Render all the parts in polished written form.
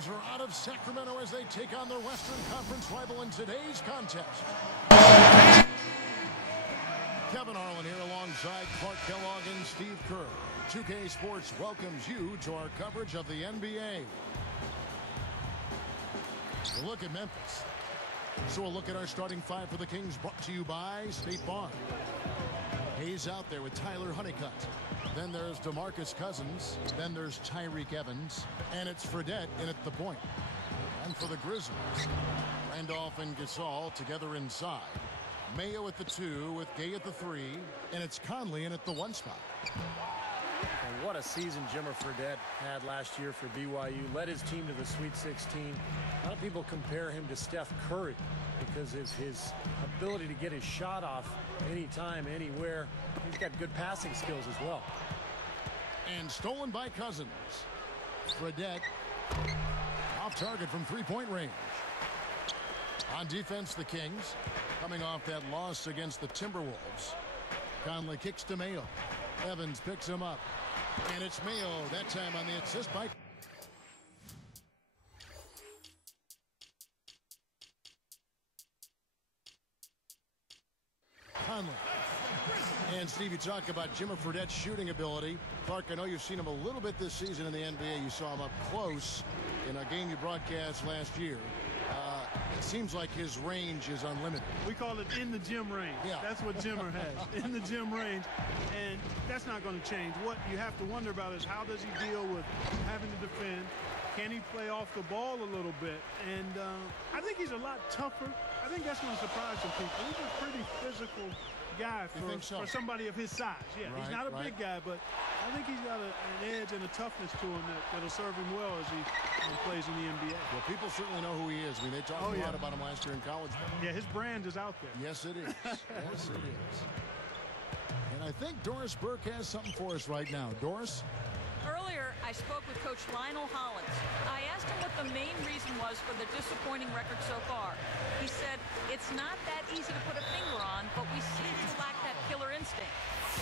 Kings are out of Sacramento as they take on their Western Conference rival in today's contest. Kevin Harlan here alongside Clark Kellogg and Steve Kerr. 2K Sports welcomes you to our coverage of the NBA. A look at Memphis. So a look at our starting five for the Kings, brought to you by State Farm. Hayes out there with Tyler Honeycutt. Then there's DeMarcus Cousins. Then there's Tyreek Evans. And it's Fredette in at the point. And for the Grizzlies, Randolph and Gasol together inside. Mayo at the 2 with Gay at the 3. And it's Conley in at the 1 spot. And what a season Jimmer Fredette had last year for BYU. Led his team to the Sweet 16. A lot of people compare him to Steph Curry because of his ability to get his shot off anytime, anywhere. He's got good passing skills as well. And stolen by Cousins. Fredette off target from three-point range. On defense, the Kings coming off that loss against the Timberwolves. Conley kicks to Mayo. Evans picks him up. And it's Mayo that time on the assist by Conley. And Steve, you talk about Jimmer Fredette's shooting ability. Clark, I know you've seen him a little bit this season in the NBA. You saw him up close in a game you broadcast last year. It seems like his range is unlimited. We call it in the gym range. Yeah. That's what Jimmer has, in the gym range. And that's not going to change. What you have to wonder about is how does he deal with having to defend? Can he play off the ball a little bit? And I think he's a lot tougher. I think that's going to surprise some people. He's a pretty physical guy for somebody of his size. Yeah, right, he's not a big guy, but I think he's got an edge and a toughness to him that'll serve him well as he plays in the NBA. Well, people certainly know who he is. I mean, they talked a lot about him last year in college. Yeah, his brand is out there. Yes, it is. Yes, it is. And I think Doris Burke has something for us right now. Doris? Earlier, I spoke with Coach Lionel Hollins. I asked him what the main reason was for the disappointing record so far. He said, it's not that easy to put a finger on, but we seem to lack that killer instinct.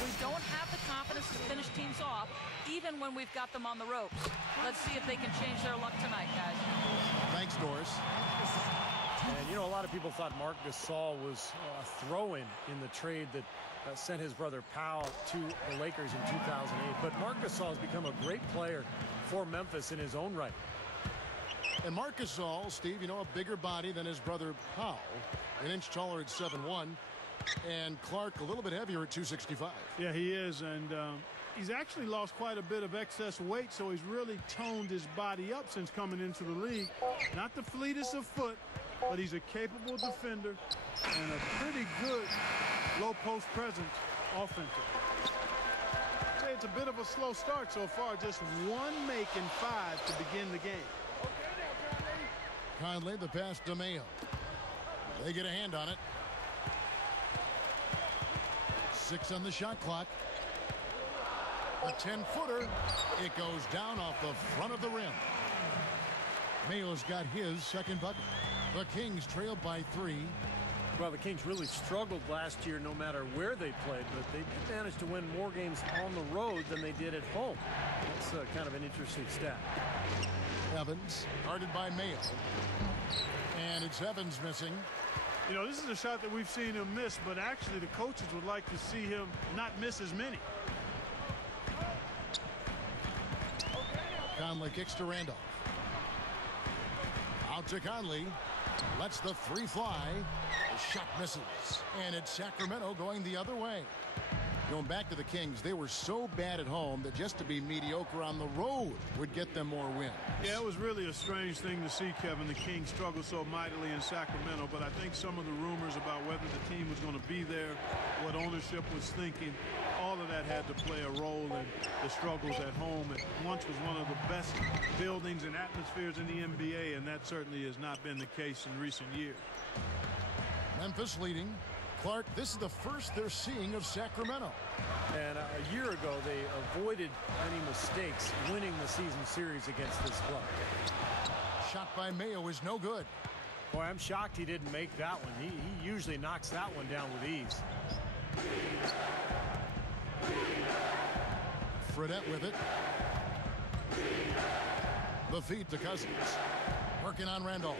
We don't have the confidence to finish teams off, even when we've got them on the ropes. Let's see if they can change their luck tonight, guys. Thanks, Doris. And, you know, a lot of people thought Marc Gasol was a throw-in in the trade that sent his brother Powell to the Lakers in 2008. But Marc Gasol has become a great player for Memphis in his own right. And Marc Gasol, Steve, you know, a bigger body than his brother Powell. An inch taller at 7'1". And Clark a little bit heavier at 265. Yeah, he is. And he's actually lost quite a bit of excess weight, so he's really toned his body up since coming into the league. Not the fleetest of foot, but he's a capable defender and a pretty good low post presence offensively. I'd say it's a bit of a slow start so far. Just one make and 5 to begin the game. Conley, the pass to Mayo. They get a hand on it. 6 on the shot clock. A 10-footer. It goes down off the front of the rim. Mayo's got his second bucket. The Kings trailed by 3. Well, the Kings really struggled last year no matter where they played, but they did manage to win more games on the road than they did at home. That's kind of an interesting stat. Evans, guarded by Mayo. And it's Evans missing. You know, this is a shot that we've seen him miss, but actually the coaches would like to see him not miss as many. Conley kicks to Randolph. Out to Conley. Lets the 3 fly. The shot misses. And it's Sacramento going the other way. Going back to the Kings, they were so bad at home that just to be mediocre on the road would get them more wins. Yeah, it was really a strange thing to see, Kevin. The Kings struggled so mightily in Sacramento, but I think some of the rumors about whether the team was going to be there, what ownership was thinking, all of that had to play a role in the struggles at home. It once was one of the best buildings and atmospheres in the NBA, and that certainly has not been the case in recent years. Memphis leading. Clark, this is the first they're seeing of Sacramento. And a year ago, they avoided any mistakes winning the season series against this club. Shot by Mayo is no good. Boy, I'm shocked he didn't make that one. He usually knocks that one down with ease. Fredette with it. The feed to Cousins. Working on Randolph.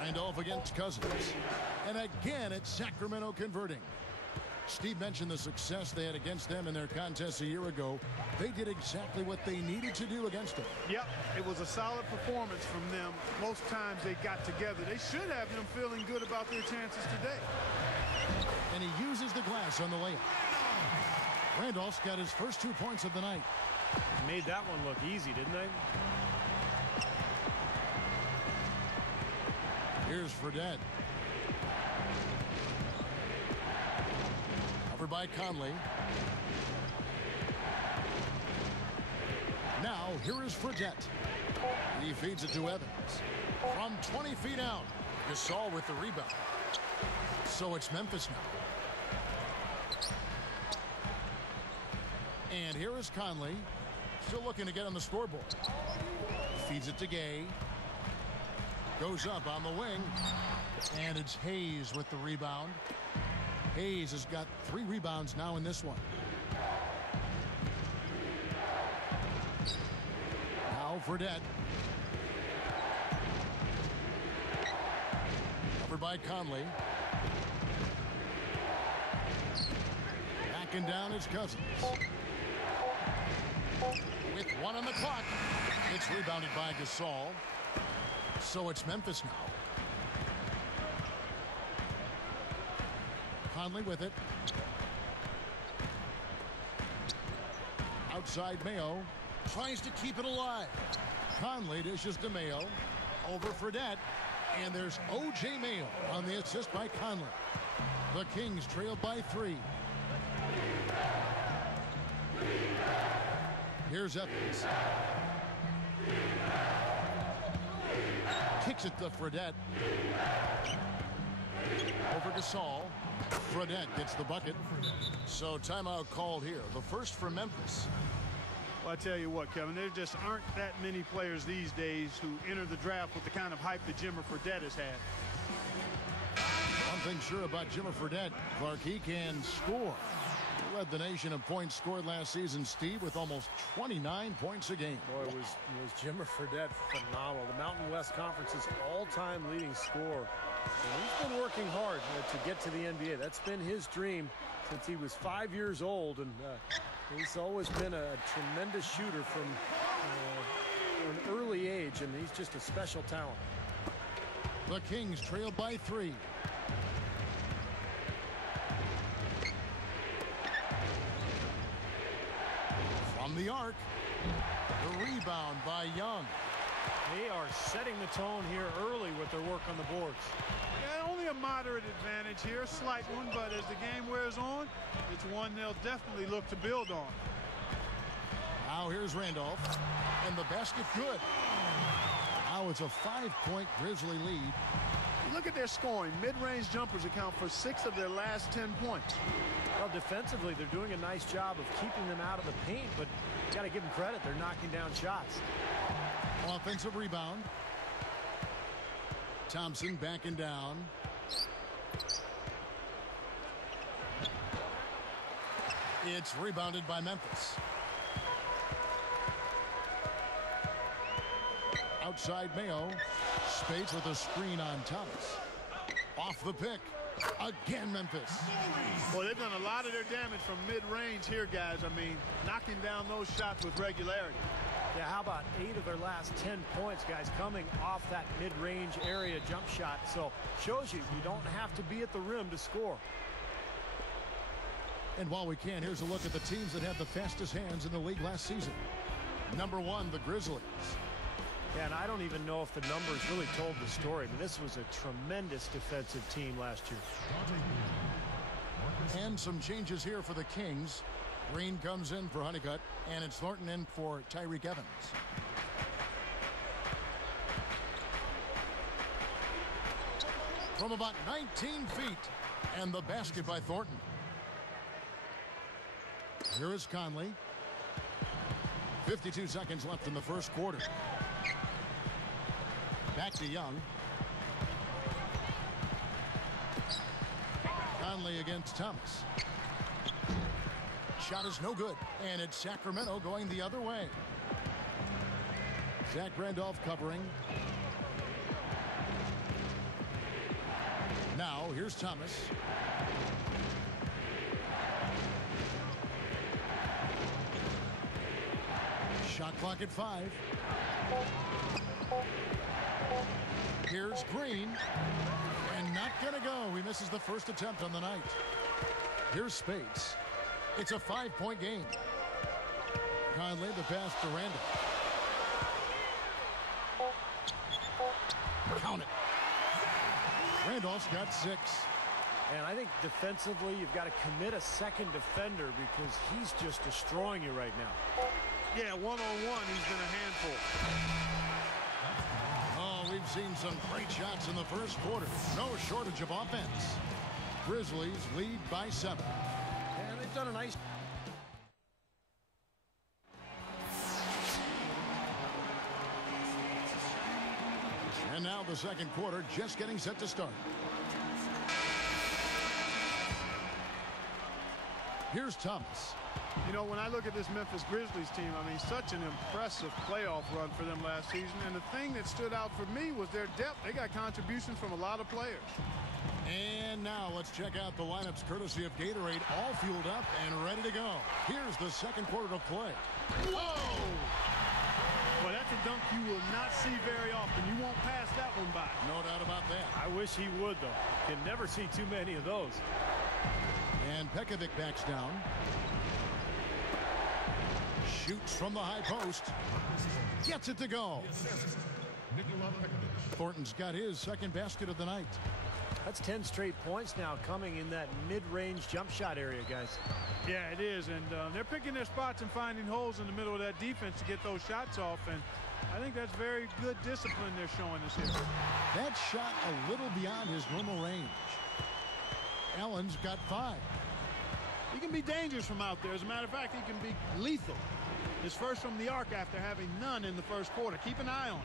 Randolph against Cousins. And again, it's Sacramento converting. Steve mentioned the success they had against them in their contest a year ago. They did exactly what they needed to do against them. Yep, it was a solid performance from them. Most times they got together. They should have them feeling good about their chances today. And he uses the glass on the layup. Randolph's got his first 2 points of the night. Made that one look easy, didn't they? Here's Fredette. Covered by Conley. Now, here is Fredette. He feeds it to Evans. From 20 feet out, Gasol with the rebound. So it's Memphis now. And here is Conley. Still looking to get on the scoreboard. Feeds it to Gay. Goes up on the wing. And it's Hayes with the rebound. Hayes has got 3 rebounds now in this one. Now Fredette. Covered by Conley. Backing down is Cousins. With 1 on the clock. It's rebounded by Gasol. So it's Memphis now. Conley with it. Outside Mayo. Tries to keep it alive. Conley dishes to Mayo. Over Fredette. And there's O.J. Mayo on the assist by Conley. The Kings trail by 3. Here's Evans. Kicks it to Fredette. Over to Saul. Fredette gets the bucket. So timeout called here. The first for Memphis. Well, I tell you what, Kevin, there just aren't that many players these days who enter the draft with the kind of hype that Jimmer Fredette has had. One thing sure about Jimmer Fredette, Clark, he can score. He led the nation in points scored last season, Steve, with almost 29 points a game. Boy, was Jimmer Fredette phenomenal. The Mountain West Conference's all-time leading scorer. And he's been working hard to get to the NBA. That's been his dream since he was 5 years old, and he's always been a tremendous shooter from an early age, and he's just a special talent. The Kings trail by 3. From the arc, the rebound by Young. They are setting the tone here early with their work on the boards. Yeah, only a moderate advantage here, a slight one, but as the game wears on, it's one they'll definitely look to build on. Now here's Randolph, and the basket good. Now it's a 5-point Grizzly lead. Look at their scoring. Mid-range jumpers account for 6 of their last 10 points. Well, defensively, they're doing a nice job of keeping them out of the paint, but you got to give them credit. They're knocking down shots. Offensive rebound. Thompson backing down. It's rebounded by Memphis. Outside Mayo. Spades with a screen on Thomas. Off the pick. Again, Memphis. Boy, they've done a lot of their damage from mid-range here, guys. I mean, knocking down those shots with regularity. Yeah, how about 8 of their last 10 points, guys, coming off that mid-range area jump shot. So, shows you don't have to be at the rim to score. And while we can, here's a look at the teams that had the fastest hands in the league last season. Number 1, the Grizzlies. Yeah, and I don't even know if the numbers really told the story, but this was a tremendous defensive team last year. And some changes here for the Kings. Green comes in for Honeycutt, and it's Thornton in for Tyreke Evans. From about 19 feet, and the basket by Thornton. Here is Conley. 52 seconds left in the first quarter. Back to Young. Conley against Thomas. shot is no good, and it's Sacramento going the other way. Zach Randolph covering. Now here's Thomas. Shot clock at 5. Here's Green. And not gonna go. He misses the first attempt on the night. Here's Spates. It's a 5-point game. Conley the pass to Randall. Count it. Randolph's got 6. And I think defensively, you've got to commit a second defender because he's just destroying you right now. Yeah, one-on-one, he's been a handful. Oh, we've seen some great shots in the first quarter. No shortage of offense. Grizzlies lead by 7. And they've done a nice... And now the second quarter just getting set to start. Here's Thomas. You know, when I look at this Memphis Grizzlies team, I mean, such an impressive playoff run for them last season. And the thing that stood out for me was their depth. They got contributions from a lot of players. And now let's check out the lineups courtesy of Gatorade, all fueled up and ready to go. Here's the second quarter to play. Whoa! Well, that's a dunk you will not see very often. You won't pass that one by. No doubt about that. I wish he would, though. Can never see too many of those. And Pekovic backs down. Shoots from the high post. Gets it to go. Thornton's got his second basket of the night. That's 10 straight points now coming in that mid-range jump shot area, guys. Yeah, it is, and they're picking their spots and finding holes in the middle of that defense to get those shots off, and I think that's very good discipline they're showing us here. That shot a little beyond his normal range. Allen's got 5. He can be dangerous from out there. As a matter of fact, he can be lethal. His first from the arc after having none in the first quarter. Keep an eye on it.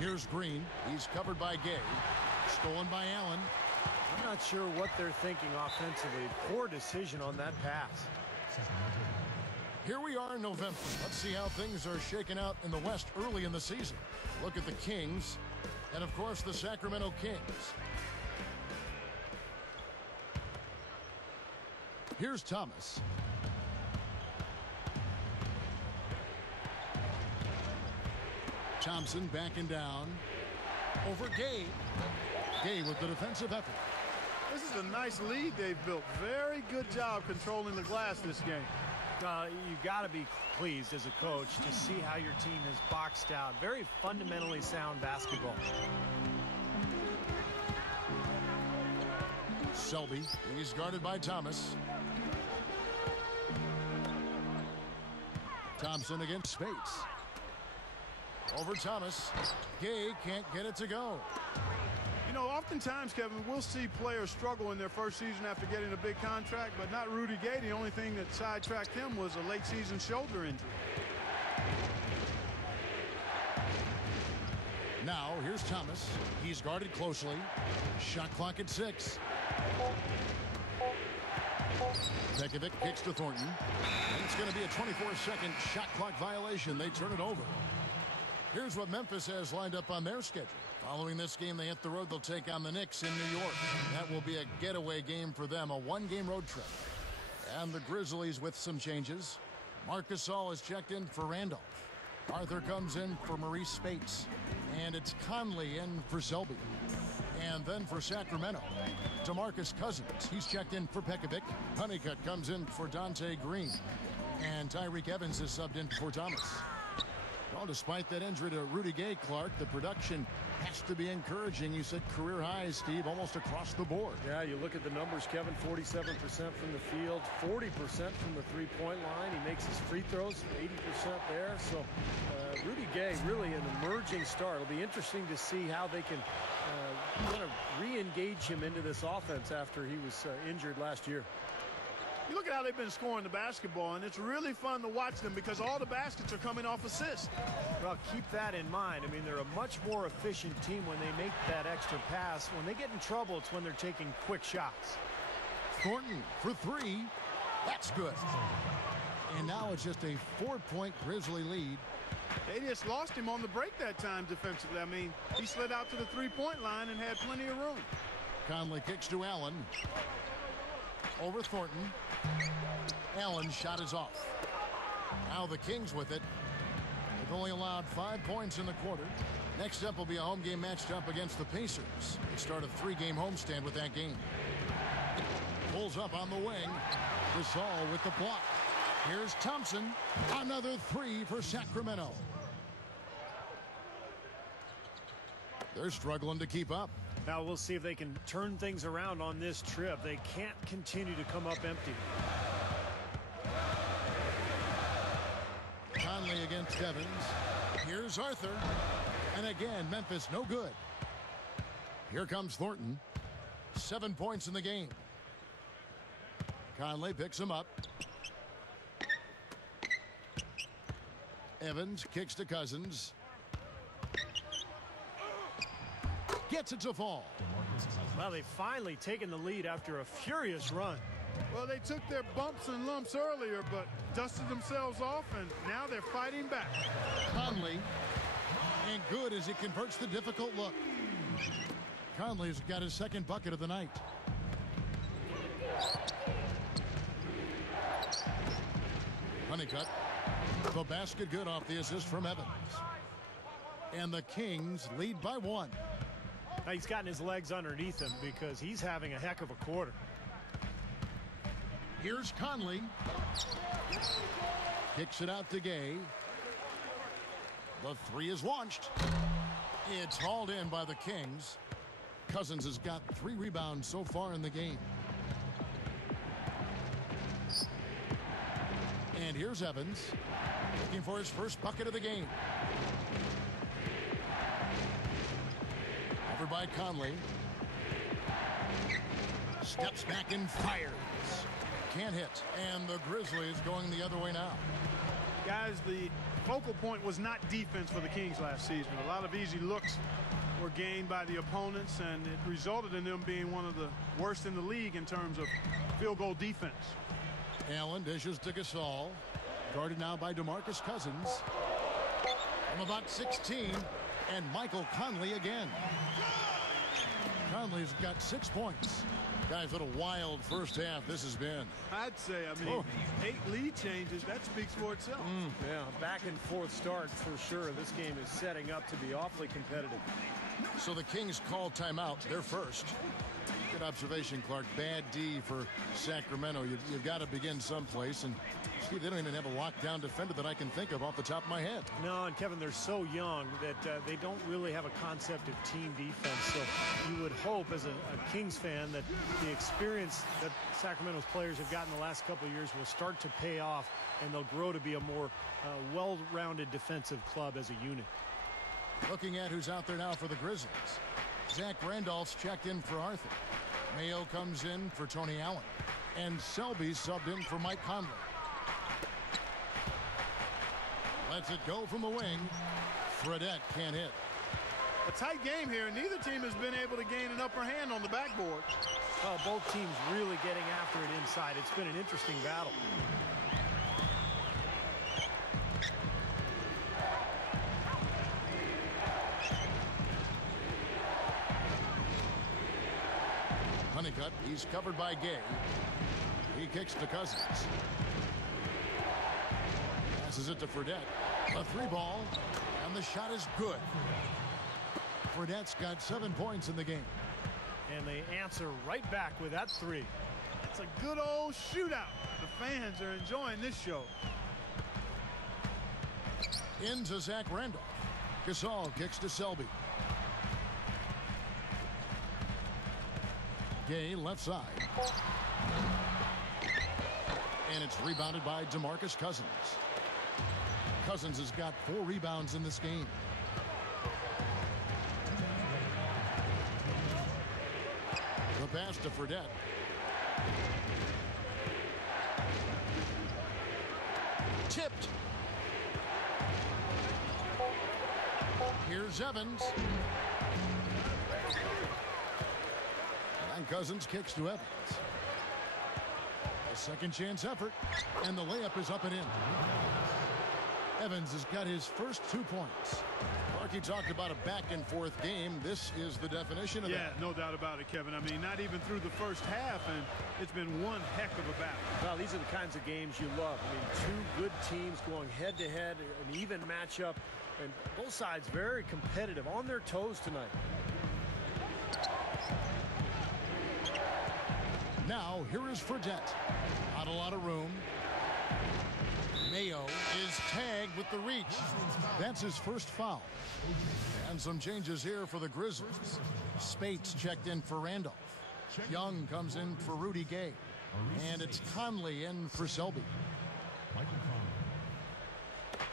Here's Green. He's covered by Gay. Stolen by Allen. I'm not sure what they're thinking offensively. Poor decision on that pass. Here we are in November. Let's see how things are shaking out in the West early in the season. Look at the Kings and, of course, the Sacramento Kings. Here's Thomas. Thompson backing down. Over Gay. Gay with the defensive effort. This is a nice lead they've built. Very good job controlling the glass this game. You got to be pleased as a coach to see how your team is boxed out. Very fundamentally sound basketball. Selby, he's guarded by Thomas. Thompson against Spates. Over Thomas. Gay can't get it to go. You know, oftentimes, Kevin, we'll see players struggle in their first season after getting a big contract, but not Rudy Gay. The only thing that sidetracked him was a late season shoulder injury. Now, here's Thomas. He's guarded closely. Shot clock at 6. Pekovic kicks to Thornton. And it's going to be a 24-second shot clock violation. They turn it over. Here's what Memphis has lined up on their schedule. Following this game, they hit the road. They'll take on the Knicks in New York. That will be a getaway game for them, a one-game road trip. And the Grizzlies with some changes. Marc Gasol is checked in for Randolph. Arthur comes in for Maurice Spates. And it's Conley in for Selby. And then for Sacramento, DeMarcus Cousins. He's checked in for Pekovic. Honeycutt comes in for Dante Green. And Tyreke Evans is subbed in for Thomas. Well, despite that injury to Rudy Gay, Clark, the production has to be encouraging. You said career highs, Steve, almost across the board. Yeah, you look at the numbers, Kevin, 47% from the field, 40% from the three-point line. He makes his free throws, 80% there. So Rudy Gay, really an emerging star. It'll be interesting to see how they can kind of re-engage him into this offense after he was injured last year. You look at how they've been scoring the basketball, and it's really fun to watch them because all the baskets are coming off assists. Well, keep that in mind. I mean, they're a much more efficient team when they make that extra pass. When they get in trouble, it's when they're taking quick shots. Thornton for three. That's good. And now it's just a 4-point Grizzly lead. They just lost him on the break that time defensively. I mean, he slid out to the three-point line and had plenty of room. Conley kicks to Allen. Over Thornton. Allen's shot is off. Now the Kings with it. They've only allowed 5 points in the quarter. Next up will be a home game matched up against the Pacers. They start a 3-game homestand with that game. Pulls up on the wing. Gasol with the block. Here's Thompson. Another three for Sacramento. They're struggling to keep up. Now we'll see if they can turn things around on this trip. They can't continue to come up empty. Conley against Evans. Here's Arthur. And again, Memphis no good. Here comes Thornton. 7 points in the game. Conley picks him up. Evans kicks to Cousins. Gets it to fall. Well, they've finally taken the lead after a furious run. Well, they took their bumps and lumps earlier, but dusted themselves off, and now they're fighting back. Conley. And good as he converts the difficult look. Conley's got his second bucket of the night. Honeycutt. The basket good off the assist from Evans. And the Kings lead by 1. Now he's gotten his legs underneath him because he's having a heck of a quarter. Here's Conley. Kicks it out to Gay. The three is launched. It's hauled in by the Kings. Cousins has got 3 rebounds so far in the game. And here's Evans looking for his first bucket of the game. Over by Conley. Steps back and fires. Can't hit. And the Grizzlies going the other way now. Guys, the focal point was not defense for the Kings last season. A lot of easy looks were gained by the opponents, and it resulted in them being one of the worst in the league in terms of field goal defense. Allen dishes to Gasol. Guarded now by DeMarcus Cousins. From about 16. And Michael Conley again. Conley's got 6 points. Guys, what a wild first half this has been. I'd say, 8 lead changes, that speaks for itself. Yeah, back and forth start for sure. This game is setting up to be awfully competitive. So the Kings call timeout. They're first. Good observation, Clark. Bad D for Sacramento. You've got to begin someplace. And see, they don't even have a lockdown defender that I can think of off the top of my head. No, and Kevin, they're so young that they don't really have a concept of team defense. So you would hope as a Kings fan that the experience that Sacramento's players have gotten the last couple of years will start to pay off, and they'll grow to be a more well-rounded defensive club as a unit. Looking at who's out there now for the Grizzlies. Zach Randolph's checked in for Arthur. Mayo comes in for Tony Allen. And Selby subbed in for Mike Conley. Lets it go from the wing. Fredette can't hit. A tight game here. Neither team has been able to gain an upper hand on the backboard. Well, both teams really getting after it inside. It's been an interesting battle. Honeycutt, he's covered by Gay. He kicks to Cousins. Passes it to Fredette. A 3-ball, and the shot is good. Fredette's got 7 points in the game. And they answer right back with that 3. It's a good old shootout. The fans are enjoying this show. Into Zach Randolph. Gasol kicks to Selby. Gay left side. And it's rebounded by DeMarcus Cousins. Cousins has got 4 rebounds in this game. The pass to Fredette. Tipped. Here's Evans. And Cousins kicks to Evans. A second chance effort, and the layup is up and in. Evans has got his first 2 points. Clark, talked about a back-and-forth game. This is the definition of that. Yeah, no doubt about it, Kevin. I mean, not even through the first half, and it's been one heck of a battle. Well, these are the kinds of games you love. I mean, two good teams going head-to-head, an even matchup, and both sides very competitive, on their toes tonight. Now, here is Fredette. Not a lot of room. Mayo is tagged with the reach. That's his first foul. And some changes here for the Grizzlies. Spates checked in for Randolph. Young comes in for Rudy Gay. And it's Conley in for Selby.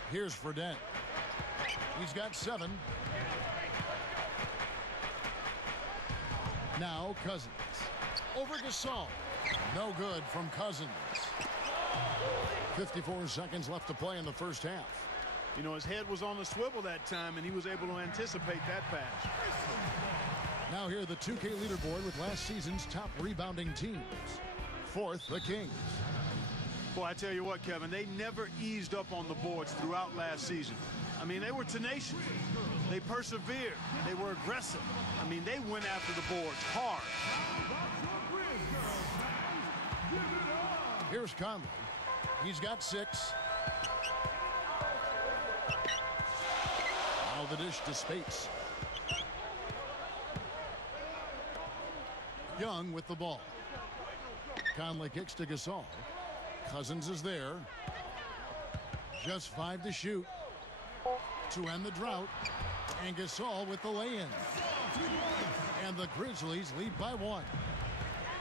Here's Fredette. He's got 7. Now Cousins. Over Gasol. No good from Cousins. 54 seconds left to play in the first half. You know, his head was on the swivel that time, and he was able to anticipate that pass. Now here the 2K leaderboard with last season's top rebounding teams. 4th, the Kings. Boy, I tell you what, Kevin, they never eased up on the boards throughout last season. I mean, they were tenacious. They persevered. They were aggressive. I mean, they went after the boards hard. Here's Conley. He's got 6. Now the dish to Spates. Young with the ball. Conley kicks to Gasol. Cousins is there. Just 5 to shoot to end the drought. And Gasol with the lay-in. And the Grizzlies lead by 1.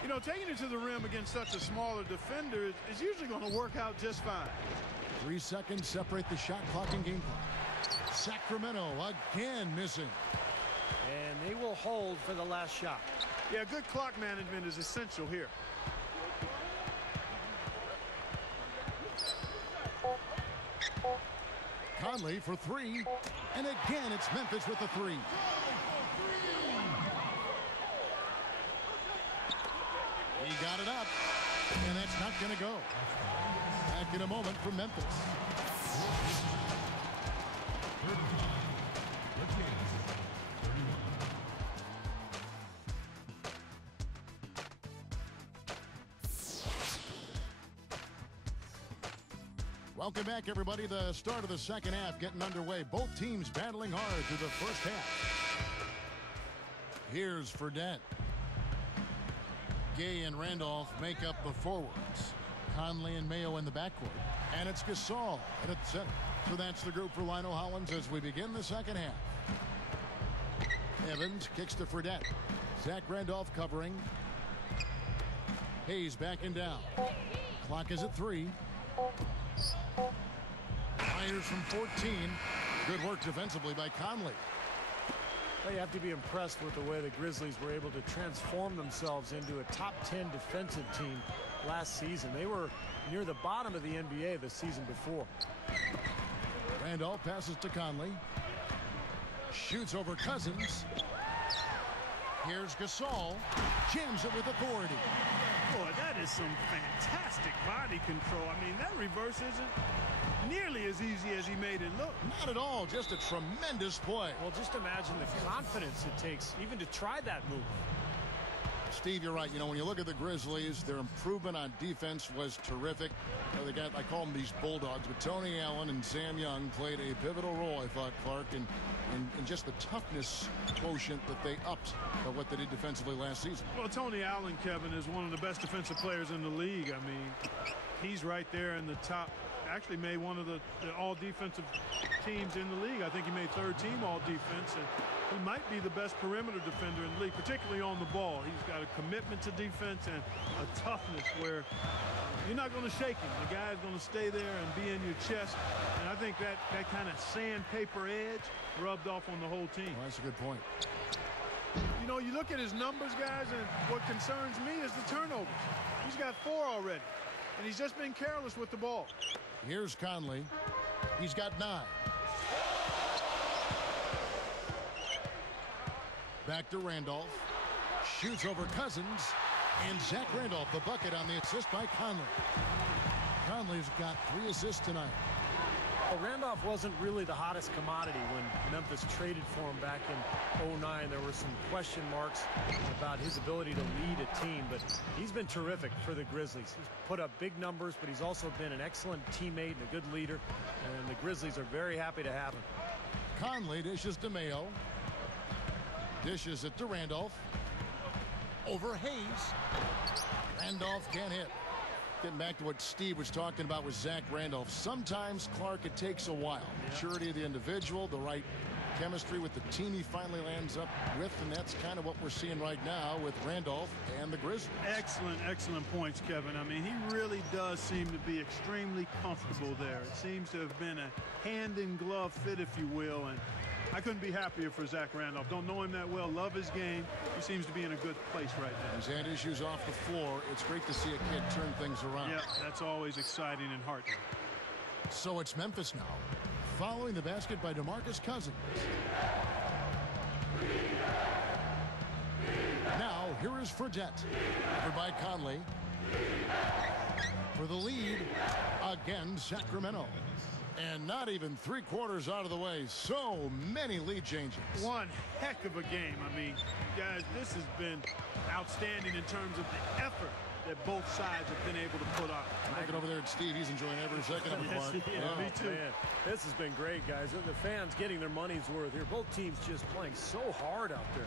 You know, taking it to the rim against such a smaller defender is usually going to work out just fine. 3 seconds separate the shot clock and game clock. Sacramento again missing. And they will hold for the last shot. Yeah, good clock management is essential here. Conley for 3. And again, it's Memphis with the 3. He got it up, and that's not going to go. Back in a moment from Memphis. Welcome back, everybody. The start of the second half getting underway. Both teams battling hard through the first half. Here's Fredette. Gay and Randolph make up the forwards. Conley and Mayo in the backcourt. And it's Gasol at the center. So that's the group for Lionel Hollins as we begin the second half. Evans kicks to Fredette. Zach Randolph covering. Hayes backing down. Clock is at 3. Myers from 14. Good work defensively by Conley. Well, you have to be impressed with the way the Grizzlies were able to transform themselves into a top 10 defensive team last season. They were near the bottom of the NBA the season before. Randolph passes to Conley. Shoots over Cousins. Here's Gasol. Jams it with authority. Boy, that is some fantastic body control. I mean, that reverse isn't nearly as easy as he made it look. Not at all. Just a tremendous play. Well, just imagine the confidence it takes even to try that move. Steve, you're right. You know, when you look at the Grizzlies, their improvement on defense was terrific. You know, they got, I call them these bulldogs, but Tony Allen and Sam Young played a pivotal role, I thought, Clark, in just the toughness quotient that they upped of what they did defensively last season. Well, Tony Allen, Kevin, is one of the best defensive players in the league. I mean, he's right there in the top. Actually made one of the all-defensive teams in the league. I think he made third team all-defense, and he might be the best perimeter defender in the league, particularly on the ball. He's got a commitment to defense and a toughness where you're not going to shake him. The guy's going to stay there and be in your chest, and I think that kind of sandpaper edge rubbed off on the whole team. Well, that's a good point. You know, you look at his numbers, guys, and what concerns me is the turnovers. He's got 4 already, and he's just been careless with the ball. Here's Conley. He's got 9. Back to Randolph. Shoots over Cousins. And Zach Randolph, the bucket on the assist by Conley. Conley's got 3 assists tonight. Well, Randolph wasn't really the hottest commodity when Memphis traded for him back in '09. There were some question marks about his ability to lead a team, but he's been terrific for the Grizzlies. He's put up big numbers, but he's also been an excellent teammate and a good leader, and the Grizzlies are very happy to have him. Conley dishes to Mayo. Dishes it to Randolph. Over Hayes. Randolph can't hit. Getting back to what Steve was talking about with Zach Randolph. Sometimes, Clark, it takes a while. Maturity of the individual, the right chemistry with the team he finally lands up with, and that's kind of what we're seeing right now with Randolph and the Grizzlies. Excellent points, Kevin. I mean, he really does seem to be extremely comfortable there. It seems to have been a hand-in-glove fit, if you will, and I couldn't be happier for Zach Randolph. Don't know him that well, love his game. He seems to be in a good place right now. He's had issues off the floor. It's great to see a kid turn things around. Yeah, that's always exciting and heartening. So it's Memphis now, following the basket by DeMarcus Cousins. Now, here is Fredette, covered by Conley. For the lead, again, Sacramento. And not even 3/4 out of the way. So many lead changes. One heck of a game. I mean, guys, this has been outstanding in terms of the effort that both sides have been able to put on. Looking over there at Steve, he's enjoying every second of it, Mark. Me too. Man, this has been great, guys. The fans getting their money's worth here. Both teams just playing so hard out there.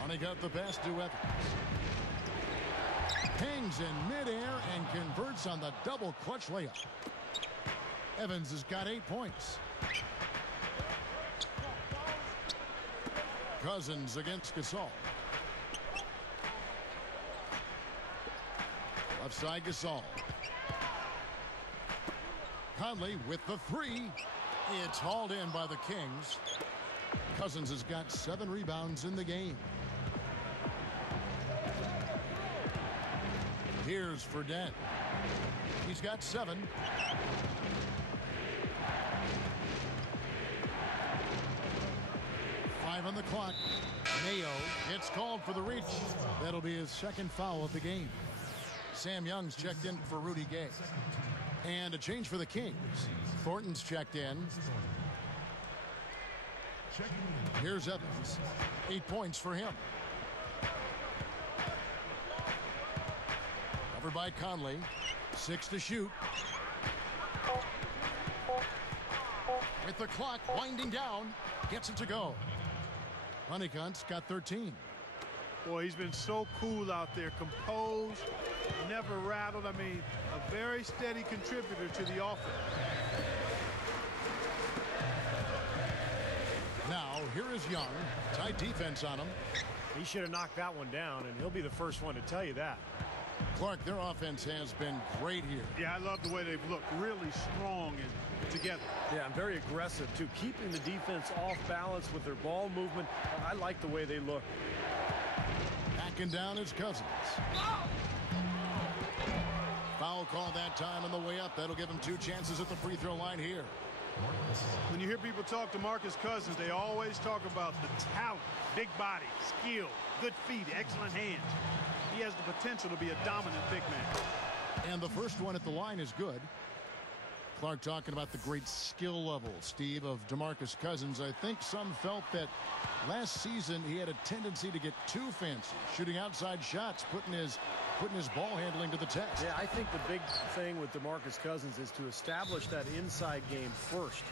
Honey got the pass to Evans. Hangs in midair and converts on the double clutch layup. Evans has got 8 points. Cousins against Gasol. Left side Gasol. Conley with the 3. It's hauled in by the Kings. Cousins has got 7 rebounds in the game. Here's Fredette. He's got 7. Five on the clock. Mayo gets called for the reach. That'll be his second foul of the game. Sam Young's checked in for Rudy Gay. And a change for the Kings. Thornton's checked in. Here's Evans. 8 points for him. Covered by Conley. 6 to shoot. With the clock winding down, gets it to go. Honeycutt's got 13. Boy, he's been so cool out there, composed, never rattled. I mean, a very steady contributor to the offense. Now, here is Young. Tight defense on him. He should have knocked that one down, and he'll be the first one to tell you that. Clark, their offense has been great here. Yeah, I love the way they've looked, really strong and together. Yeah, and very aggressive, too. Keeping the defense off balance with their ball movement. I like the way they look. Backing down is Cousins. Foul call that time on the way up. That'll give him 2 chances at the free throw line here. When you hear people talk to Marcus Cousins, they always talk about the talent, big body, skill, good feet, excellent hands. He has the potential to be a dominant big man. And the first one at the line is good. Clark talking about the great skill level, Steve, of DeMarcus Cousins. I think some felt that last season he had a tendency to get too fancy, shooting outside shots, putting his ball handling to the test. Yeah, I think the big thing with DeMarcus Cousins is to establish that inside game first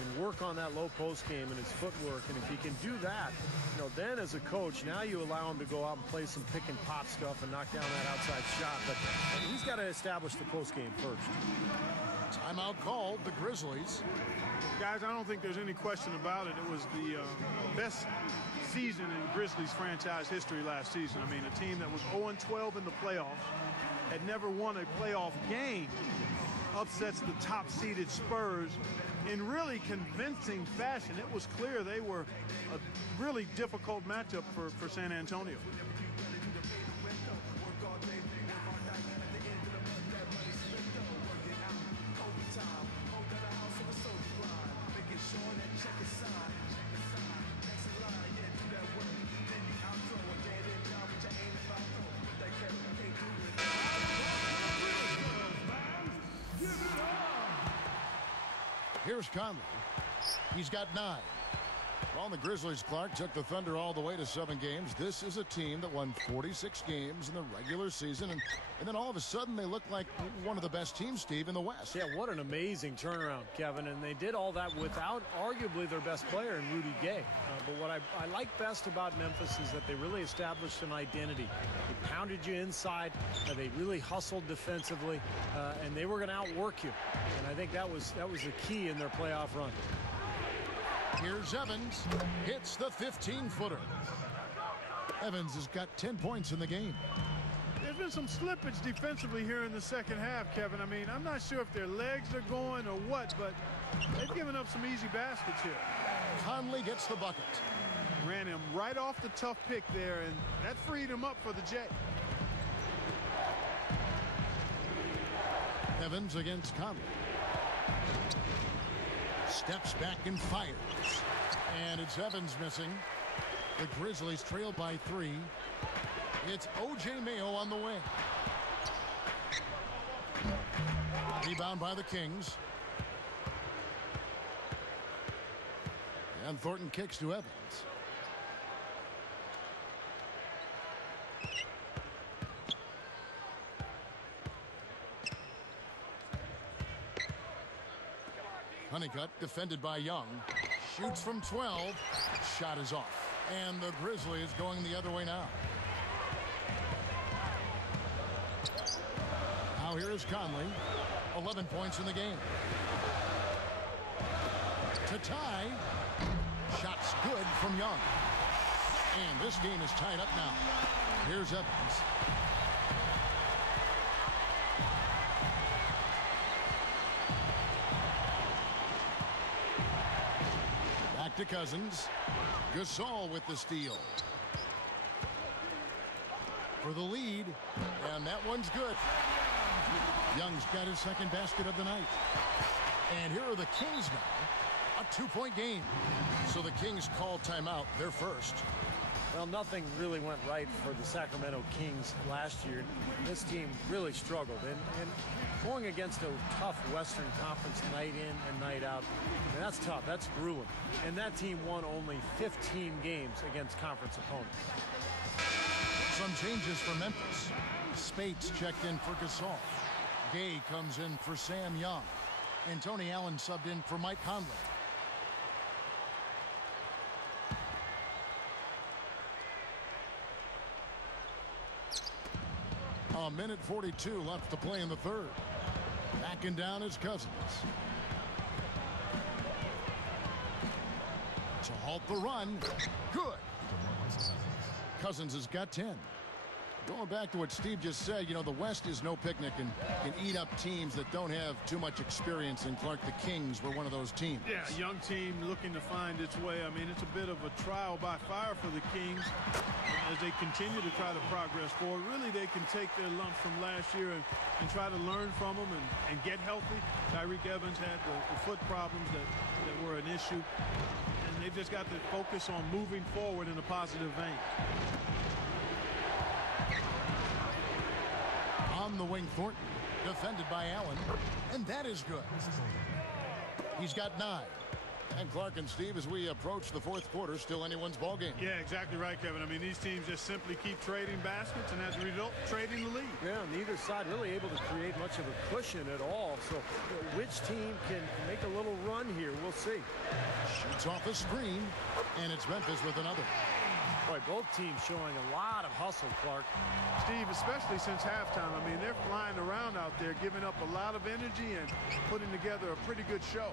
and work on that low post game and his footwork. And if he can do that, then as a coach, now you allow him to go out and play some pick and pop stuff and knock down that outside shot. But he's got to establish the post game first. Timeout called, the Grizzlies. Guys, I don't think there's any question about it. It was the best season in Grizzlies franchise history last season. I mean, a team that was 0-12 in the playoffs, had never won a playoff game, upsets the top-seeded Spurs in really convincing fashion. It was clear they were a really difficult matchup for San Antonio. Here's Conley. He's got 9. Well, the Grizzlies, Clark, took the Thunder all the way to 7 games. This is a team that won 46 games in the regular season, and then all of a sudden they look like one of the best teams, Steve, in the West. Yeah, what an amazing turnaround, Kevin, and they did all that without arguably their best player in Rudy Gay. But what I like best about Memphis is that they really established an identity. They pounded you inside, they really hustled defensively, and they were going to outwork you. And I think that was the key in their playoff run. Here's Evans. Hits the 15-footer. Evans has got 10 points in the game. There's been some slippage defensively here in the second half, Kevin. I mean, I'm not sure if their legs are going or what, but they've given up some easy baskets here. Conley gets the bucket. Ran him right off the tough pick there, and that freed him up for the J. Evans against Conley. Steps back and fires. And it's Evans missing. The Grizzlies trail by 3. It's O.J. Mayo on the wing. Rebound by the Kings. And Thornton kicks to Evans. Honeycutt defended by Young. Shoots from 12. Shot is off. And the Grizzlies going the other way now. Now here is Conley. 11 points in the game. To tie. Shots good from Young. And this game is tied up now. Here's Evans. Back to Cousins. Gasol with the steal. For the lead. And that one's good. Young's got his second basket of the night. And here are the Kings now. A 2-point game. So the Kings call timeout. They're first. Well, nothing really went right for the Sacramento Kings last year. This team really struggled. And going against a tough Western Conference night in and night out, I mean, that's tough. That's grueling. And that team won only 15 games against conference opponents. Some changes for Memphis. Spates checked in for Gasol. Gay comes in for Sam Young. And Tony Allen subbed in for Mike Conley. A minute 42 left to play in the third. Backing down is Cousins. To halt the run. Good. Cousins has got 10. Going back to what Steve just said, you know, the West is no picnic and can eat up teams that don't have too much experience. And Clark, the Kings were one of those teams. Yeah, young team looking to find its way. I mean, it's a bit of a trial by fire for the Kings as they continue to try to progress forward. Really, they can take their lumps from last year and try to learn from them and get healthy. Tyreek Evans had the foot problems that were an issue. And they've just got to focus on moving forward in a positive vein. On the wing, Thornton, defended by Allen, and that is good. He's got 9. And Clark and Steve, as we approach the fourth quarter, still anyone's ball game. Yeah, exactly right, Kevin. I mean, these teams just simply keep trading baskets, and as a result, trading the lead. Yeah, neither side really able to create much of a cushion at all. So which team can make a little run here? We'll see. Shoots off a screen, and it's Memphis with another. Boy, both teams showing a lot of hustle, Clark. Steve, especially since halftime. I mean, they're flying around out there, giving up a lot of energy and putting together a pretty good show.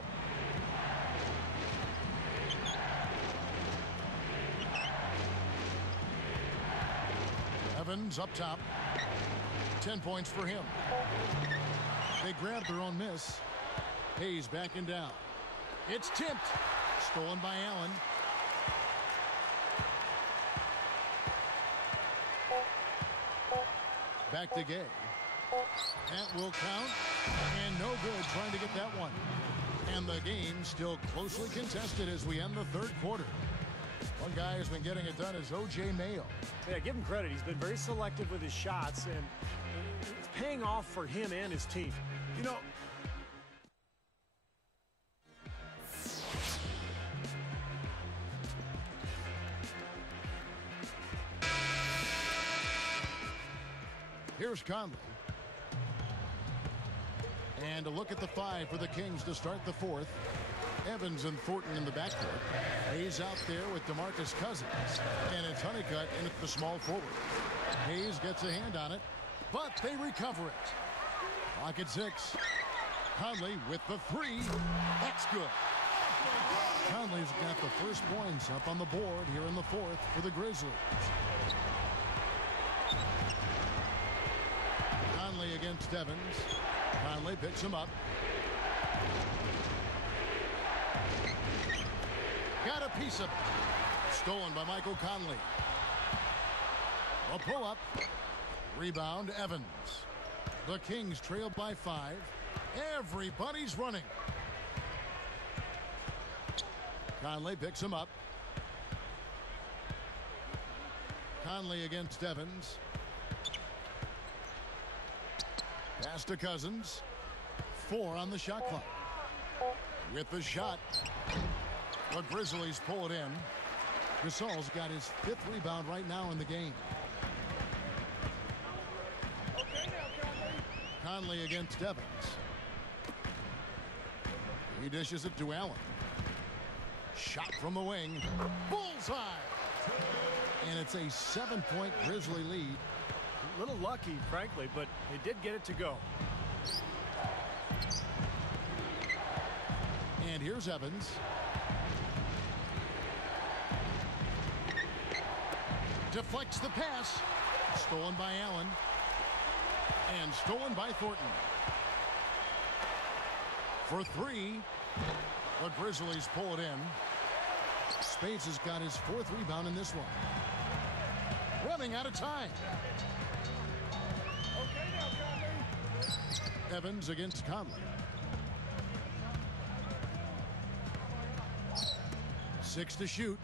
Evans up top. 10 points for him. They grab their own miss. Hayes backing down. It's tipped. Stolen by Allen. Back to Gay. That will count. And no good trying to get that one. And the game still closely contested as we end the third quarter. One guy who's been getting it done is O.J. Mayo. Yeah, give him credit. He's been very selective with his shots, and it's paying off for him and his team. You know, Here's Conley. And a look at the 5 for the Kings to start the 4th. Evans and Thornton in the backcourt. Hayes out there with DeMarcus Cousins. And it's Honeycutt in at the small forward. Hayes gets a hand on it, but they recover it. Clock at 6. Conley with the 3. That's good. Conley's got the first points up on the board here in the 4th for the Grizzlies. Conley against Evans. Conley picks him up. Got a piece of it. Stolen by Michael Conley. A pull-up. Rebound, Evans. The Kings trail by 5. Everybody's running. Conley picks him up. Conley against Evans. Pass to Cousins. 4 on the shot clock. With the shot. The Grizzlies pull it in. Gasol's got his 5th rebound right now in the game. Conley against Evans. He dishes it to Allen. Shot from the wing. Bullseye! And it's a 7-point Grizzly lead. A little lucky, frankly, but they did get it to go. And here's Evans. Deflects the pass. Stolen by Allen. And stolen by Thornton. For 3. The Grizzlies pull it in. Spades has got his 4th rebound in this one. Running out of time. Evans against Conley. 6 to shoot.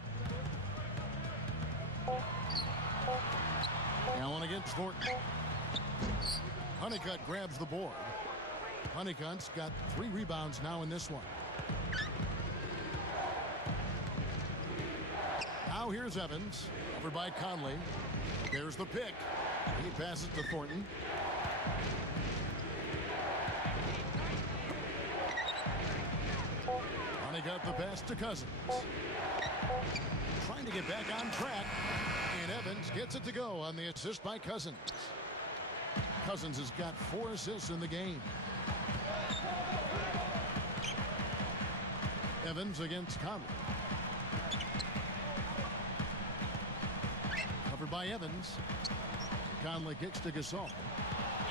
Allen against Thornton. Honeycutt grabs the board. Honeycutt's got 3 rebounds now in this one. Now here's Evans. Over by Conley. There's the pick. He passes to Thornton. Honeycutt the pass to Cousins. Trying to get back on track. And Evans gets it to go on the assist by Cousins. Cousins has got 4 assists in the game. Evans against Conley. Covered by Evans. Conley kicks to Gasol.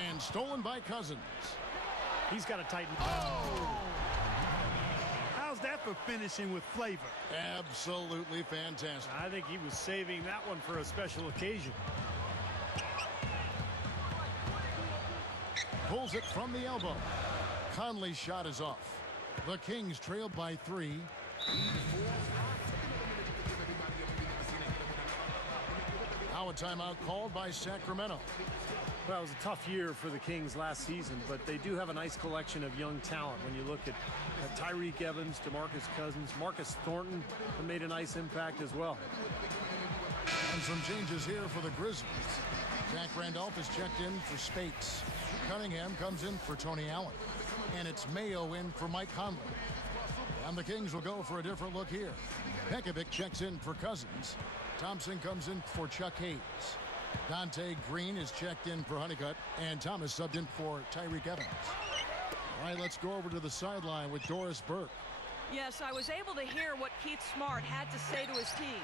And stolen by Cousins. He's got to tighten. Oh! How's that for finishing with flavor? Absolutely fantastic. I think he was saving that one for a special occasion. Pulls it from the elbow. Conley's shot is off. The Kings trail by 3. Now a timeout called by Sacramento. Well, it was a tough year for the Kings last season, but they do have a nice collection of young talent. When you look at Tyreke Evans, DeMarcus Cousins, Marcus Thornton have made a nice impact as well. And some changes here for the Grizzlies. Zach Randolph is checked in for Spates. Cunningham comes in for Tony Allen. And it's Mayo in for Mike Conley. And the Kings will go for a different look here. Pekovic checks in for Cousins. Thompson comes in for Chuck Hayes. Dante Green is checked in for Honeycutt. And Thomas subbed in for Tyreke Evans. All right, let's go over to the sideline with Doris Burke. Yes, I was able to hear what Keith Smart had to say to his team.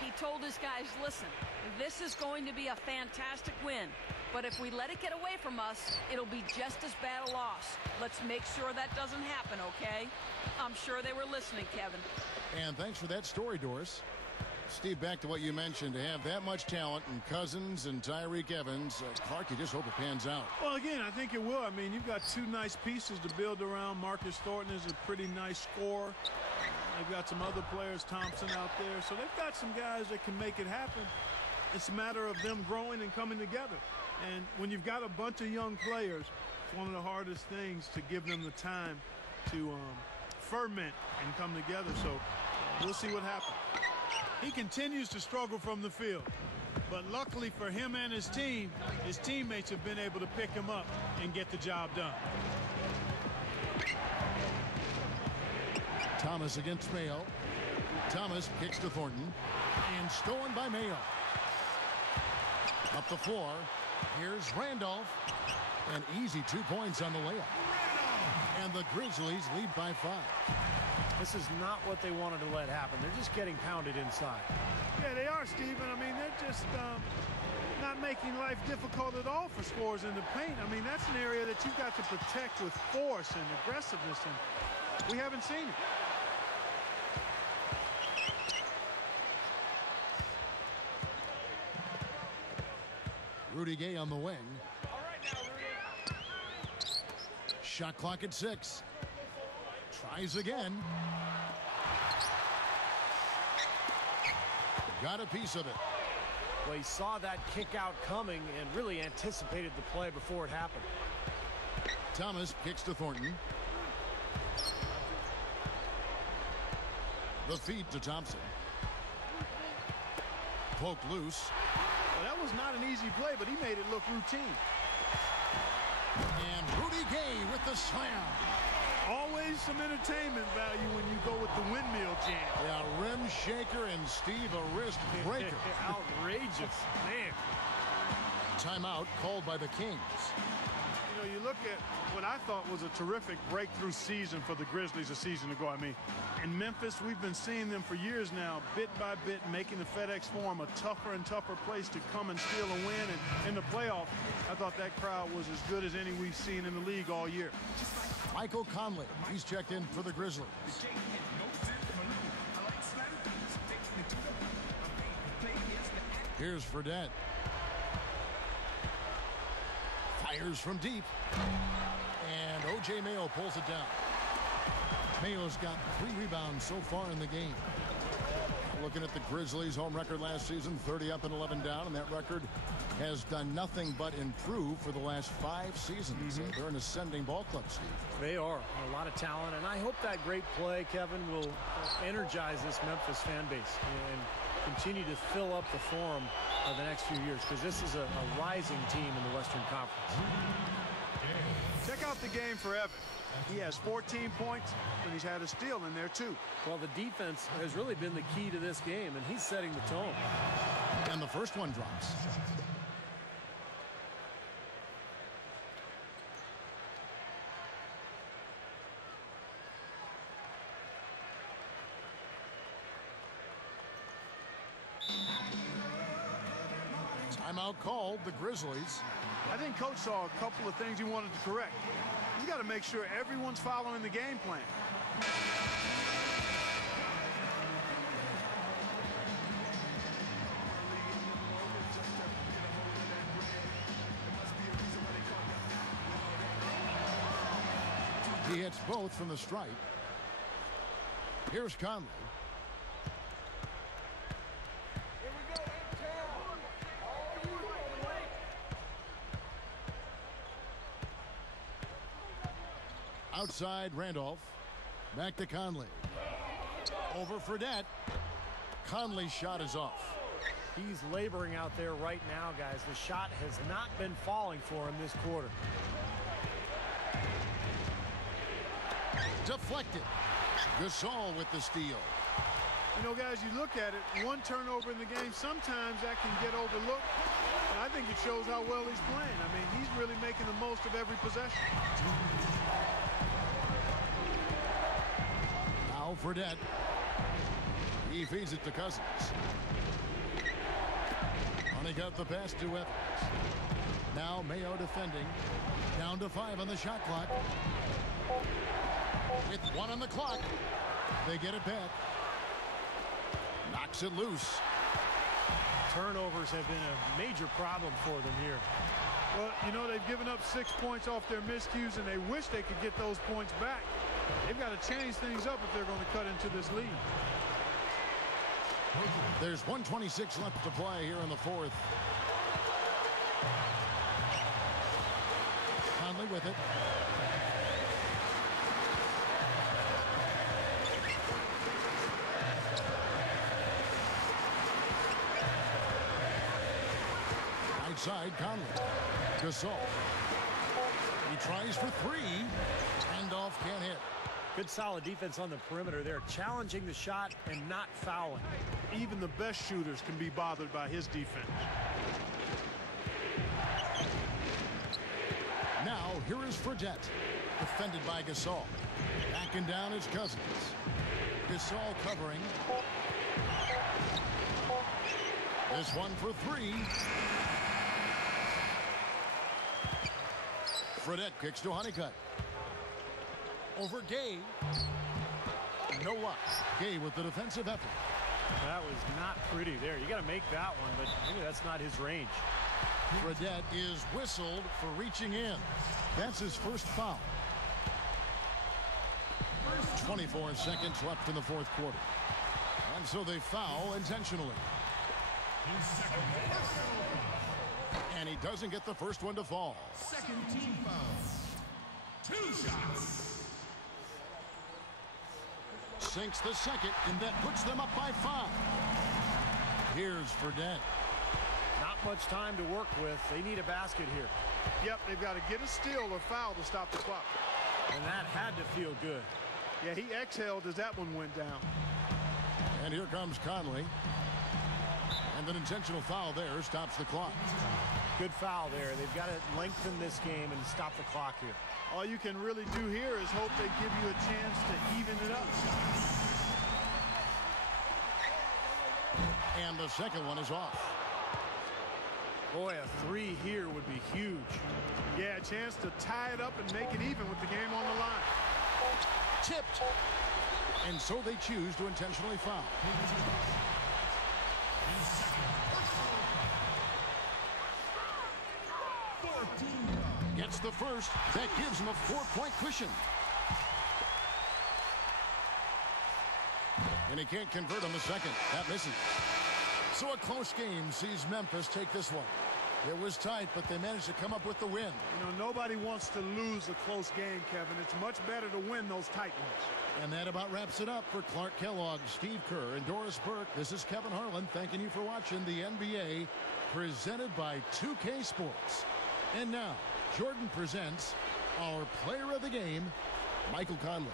He told his guys, listen, this is going to be a fantastic win. But if we let it get away from us, it'll be just as bad a loss. Let's make sure that doesn't happen, okay? I'm sure they were listening, Kevin. And thanks for that story, Doris. Steve, back to what you mentioned, to have that much talent in Cousins and Tyreke Evans, Clark, you just hope it pans out. Well, again, I think it will. I mean, you've got 2 nice pieces to build around. Marcus Thornton is a pretty nice scorer. They've got some other players, Thompson out there. So they've got some guys that can make it happen. It's a matter of them growing and coming together. And when you've got a bunch of young players, it's one of the hardest things to give them the time to ferment and come together. So we'll see what happens. He continues to struggle from the field. But luckily for him and his team, his teammates have been able to pick him up and get the job done. Thomas against Mayo. Thomas kicks to Thornton. And stolen by Mayo. Up the floor. Here's Randolph. An easy 2 points on the layup. And the Grizzlies lead by 5. This is not what they wanted to let happen. They're just getting pounded inside. Yeah, they are, Steven. I mean, they're just not making life difficult at all for scorers in the paint. I mean, that's an area that you've got to protect with force and aggressiveness, and we haven't seen it. Rudy Gay on the wing. Shot clock at 6. Tries again. Got a piece of it. Well, he saw that kick out coming and really anticipated the play before it happened. Thomas kicks to Thornton. The feed to Thompson. Poked loose. Well, that was not an easy play, but he made it look routine. And Rudy Gay with the slam. Always some entertainment value when you go with the windmill jam. Yeah, rim shaker and Steve a wrist breaker. Outrageous, man. Timeout called by the Kings. You know, you look at what I thought was a terrific breakthrough season for the Grizzlies a season ago. I mean, in Memphis, we've been seeing them for years now, bit by bit, making the FedEx Forum a tougher and tougher place to come and steal a win. And in the playoffs, I thought that crowd was as good as any we've seen in the league all year. Michael Conley, he's checked in for the Grizzlies. Here's Fredette. Fires from deep. And O.J. Mayo pulls it down. Mayo's got 3 rebounds so far in the game. Looking at the Grizzlies' home record last season, 30 up and 11 down, and that record has done nothing but improve for the last 5 seasons. They're an ascending ball club, Steve. They are. A lot of talent, and I hope that great play, Kevin, will energize this Memphis fan base and continue to fill up the Forum the next few years, because this is a rising team in the Western Conference. Check out the game for Evan. He has 14 points, and he's had a steal in there, too. Well, the defense has really been the key to this game, and he's setting the tone. And the first one drops. Timeout called, the Grizzlies. I think Coach saw a couple of things he wanted to correct. You got to make sure everyone's following the game plan. He hits both from the stripe. Here's Conley. Outside Randolph. Back to Conley. Over Fredette. Conley's shot is off. He's laboring out there right now, guys. The shot has not been falling for him this quarter. Deflected. Gasol with the steal. You know, guys, you look at it, one turnover in the game, sometimes that can get overlooked. And I think it shows how well he's playing. I mean, he's really making the most of every possession. Now Fredette. He feeds it to Cousins. Only got the pass to Evans. Now Mayo defending. Down to 5 on the shot clock. With 1 on the clock. They get it back. Knocks it loose. Turnovers have been a major problem for them here. Well, you know, they've given up 6 points off their miscues, and they wish they could get those points back. They've got to change things up if they're going to cut into this lead. There's 1:26 left to play here in the 4th. Conley with it. side, Conley. Gasol. He tries for three. Handoff can't hit. Good solid defense on the perimeter there, challenging the shot and not fouling. Even the best shooters can be bothered by his defense. Now, here is Fredette. Defended by Gasol. Backing down is Cousins. Gasol covering. This one for three. Fredette kicks to Honeycutt. Over Gay. No luck. Gay with the defensive effort. That was not pretty there. You got to make that one, but maybe that's not his range. Fredette is whistled for reaching in. That's his first foul. 24 seconds left in the fourth quarter. And so they foul intentionally. And he doesn't get the first one to fall. Second team foul. 2 shots. Sinks the second, and that puts them up by 5. Here's Fredette. Not much time to work with. They need a basket here. Yep, they've got to get a steal or foul to stop the clock. And that had to feel good. Yeah, he exhaled as that one went down. And here comes Conley. And an intentional foul there stops the clock. Good foul there. They've got to lengthen this game and stop the clock here. All you can really do here is hope they give you a chance to even it up. And the second one is off. Boy, a 3 here would be huge. Yeah, a chance to tie it up and make it even with the game on the line. Tipped. And so they choose to intentionally foul. Gets the first. That gives him a 4-point cushion. And he can't convert on the second. That misses. So a close game sees Memphis take this one. It was tight, but they managed to come up with the win. You know, nobody wants to lose a close game, Kevin. It's much better to win those tight ones. And that about wraps it up for Clark Kellogg, Steve Kerr, and Doris Burke. This is Kevin Harlan thanking you for watching the NBA presented by 2K Sports. And now, Jordan presents our player of the game, Michael Conley.